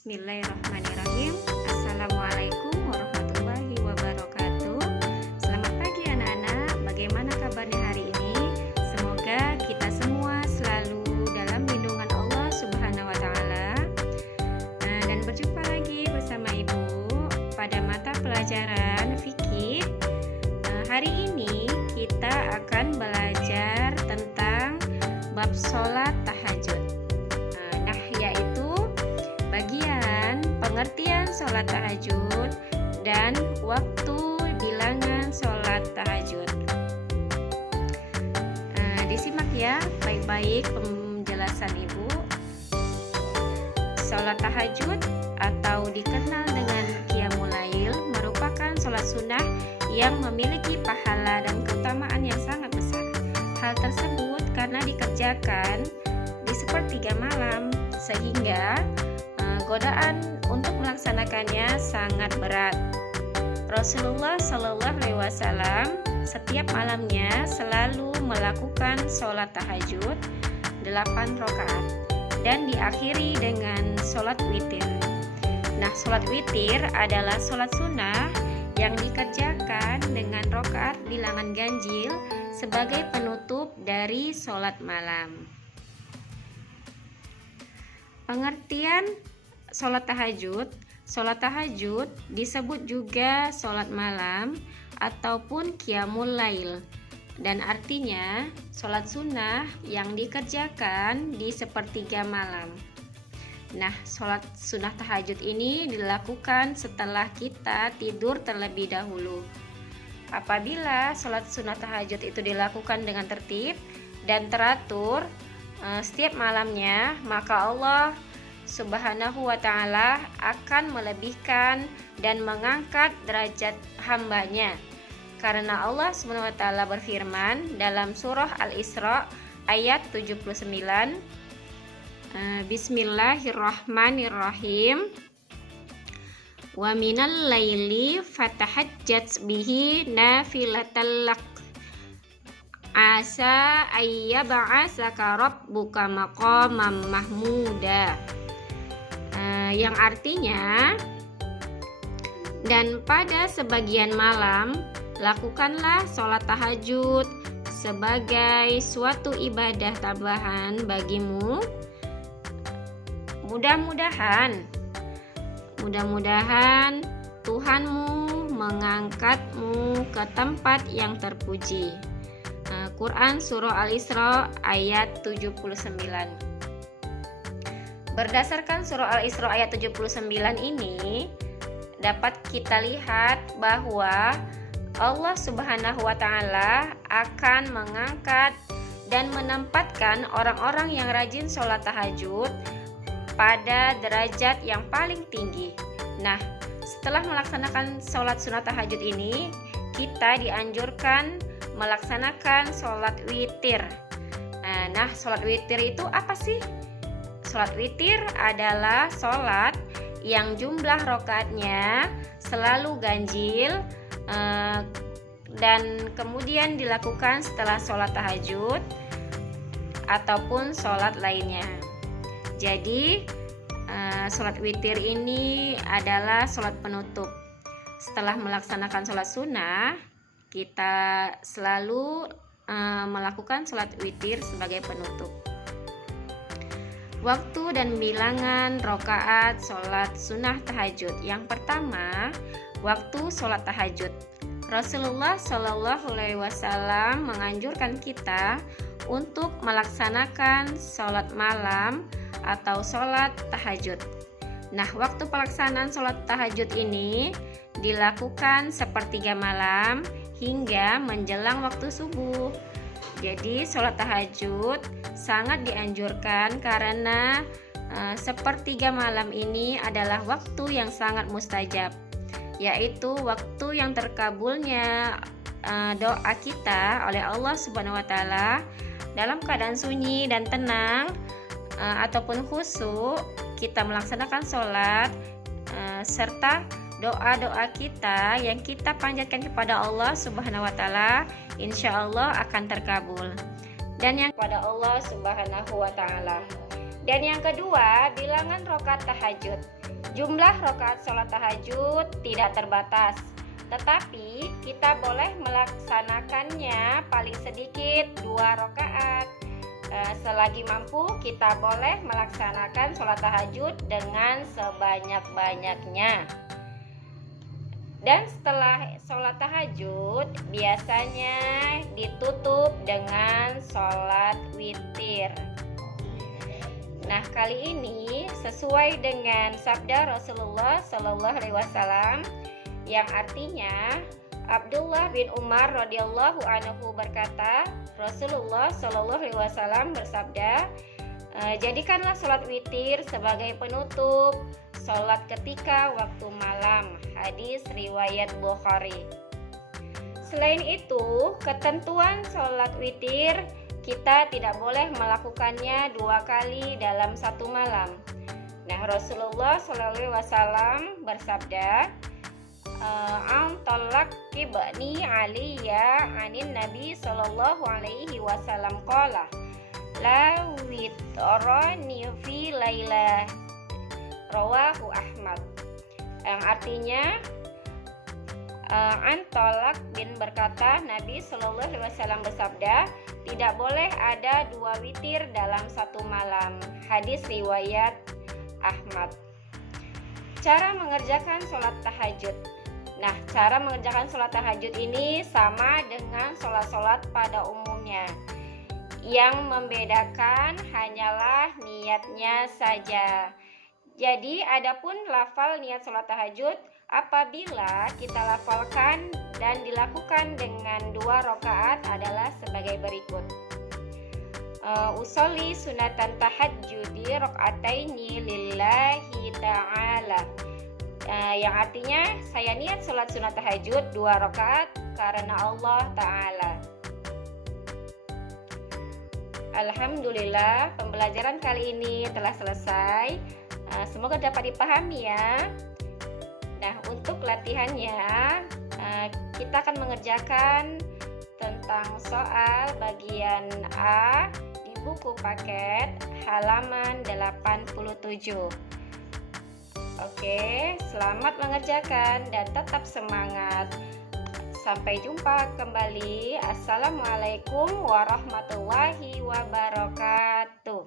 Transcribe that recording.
Bismillahirrahmanirrahim. Assalamualaikum warahmatullahi wabarakatuh. Selamat pagi anak-anak. Bagaimana kabarnya hari ini? Semoga kita semua selalu dalam lindungan Allah Subhanahu wa Ta'ala. Dan berjumpa lagi bersama Ibu pada mata pelajaran fikih. Hari ini kita akan belajar tentang bab sholat tahajud. Yaitu bagian pengertian sholat tahajud dan waktu bilangan sholat tahajud. Disimak ya baik-baik penjelasan Ibu. Sholat tahajud atau dikenal dengan qiyamul lail merupakan sholat sunnah yang memiliki pahala dan keutamaan yang sangat besar. Hal tersebut karena dikerjakan di sepertiga malam, sehingga godaan untuk melaksanakannya sangat berat. Rasulullah Shallallahu Alaihi Wasallam setiap malamnya selalu melakukan sholat tahajud 8 rakaat dan diakhiri dengan sholat witir. Nah, sholat witir adalah sholat sunnah yang dikerjakan dengan rakaat bilangan ganjil sebagai penutup dari sholat malam. Pengertian sholat tahajud. Sholat tahajud disebut juga sholat malam ataupun qiyamul lail, dan artinya sholat sunnah yang dikerjakan di sepertiga malam. Nah, sholat sunnah tahajud ini dilakukan setelah kita tidur terlebih dahulu. Apabila sholat sunnah tahajud itu dilakukan dengan tertib dan teratur setiap malamnya, maka Allah Subhanahu wa Ta'ala akan melebihkan dan mengangkat derajat hambanya, karena Allah Subhanahu wa Ta'ala berfirman dalam surah Al-Isra ayat 79, Bismillahirrahmanirrahim, wa minal laili fatahajjat bihi nafilatan lak asa ayyab'asaka rabbuka maqamam mahmuda. Yang artinya, dan pada sebagian malam lakukanlah sholat tahajud sebagai suatu ibadah tambahan bagimu. Mudah-mudahan Tuhanmu mengangkatmu ke tempat yang terpuji. Quran Surah Al-Isra ayat 79. Berdasarkan Surah Al-Isra ayat 79 ini, dapat kita lihat bahwa Allah Subhanahu wa Ta'ala akan mengangkat dan menempatkan orang-orang yang rajin sholat tahajud pada derajat yang paling tinggi. Nah, setelah melaksanakan sholat sunnah tahajud ini, kita dianjurkan melaksanakan sholat witir. Nah, sholat witir itu apa sih? Sholat witir adalah sholat yang jumlah rakaatnya selalu ganjil dan kemudian dilakukan setelah sholat tahajud ataupun sholat lainnya. Jadi, sholat witir ini adalah sholat penutup. Setelah melaksanakan sholat sunnah, kita selalu melakukan sholat witir sebagai penutup. Waktu dan bilangan rakaat sholat sunnah tahajud. Yang pertama, waktu sholat tahajud. Rasulullah Shallallahu Alaihi Wasallam menganjurkan kita untuk melaksanakan sholat malam atau sholat tahajud. Nah, waktu pelaksanaan sholat tahajud ini dilakukan sepertiga malam hingga menjelang waktu subuh. Jadi sholat tahajud sangat dianjurkan karena sepertiga malam ini adalah waktu yang sangat mustajab, yaitu waktu yang terkabulnya doa kita oleh Allah Subhanahu wa Ta'ala dalam keadaan sunyi dan tenang ataupun khusyuk. Kita melaksanakan sholat serta doa-doa kita yang kita panjatkan kepada Allah Subhanahu wa Ta'ala, insya Allah akan terkabul. Dan yang kepada Allah Subhanahu wa Ta'ala. Dan yang kedua, bilangan rakaat tahajud. Jumlah rakaat sholat tahajud tidak terbatas, tetapi kita boleh melaksanakannya paling sedikit 2 rakaat. Selagi mampu, kita boleh melaksanakan sholat tahajud dengan sebanyak-banyaknya. Dan setelah sholat tahajud, biasanya ditutup dengan sholat witir. Nah, kali ini sesuai dengan sabda Rasulullah Shallallahu Alaihi Wasallam yang artinya Abdullah bin Umar radhiyallahu anhu berkata, Rasulullah Shallallahu Alaihi Wasallam bersabda, jadikanlah sholat witir sebagai penutup sholat ketika waktu malam. Hadis riwayat Bukhari. Selain itu, ketentuan sholat witir kita tidak boleh melakukannya 2 kali dalam satu malam. Nah, Rasulullah SAW bersabda, "Antolak kibni aliyya anin Nabi Sallallahu Alaihi Wasallam qala la witrani fi laila." Rawahu Ahmad. Yang artinya Antolak bin berkata, Nabi Shallallahu Alaihi Wasallam bersabda, tidak boleh ada 2 witir dalam satu malam. Hadis riwayat Ahmad. Cara mengerjakan sholat tahajud. Nah, cara mengerjakan sholat tahajud ini sama dengan sholat-sholat pada umumnya. Yang membedakan hanyalah niatnya saja. Jadi, adapun lafal niat sholat tahajud, apabila kita lafalkan dan dilakukan dengan 2 rakaat adalah sebagai berikut. Usolli sunatan tahajjudi rakaataini lillahi ta'ala. Yang artinya saya niat sholat sunat tahajud 2 rakaat karena Allah Ta'ala. Alhamdulillah, pembelajaran kali ini telah selesai. Semoga dapat dipahami ya. Nah, untuk latihannya kita akan mengerjakan tentang soal bagian A di buku paket halaman 87. Oke, selamat mengerjakan dan tetap semangat. Sampai jumpa kembali. Assalamualaikum warahmatullahi wabarakatuh.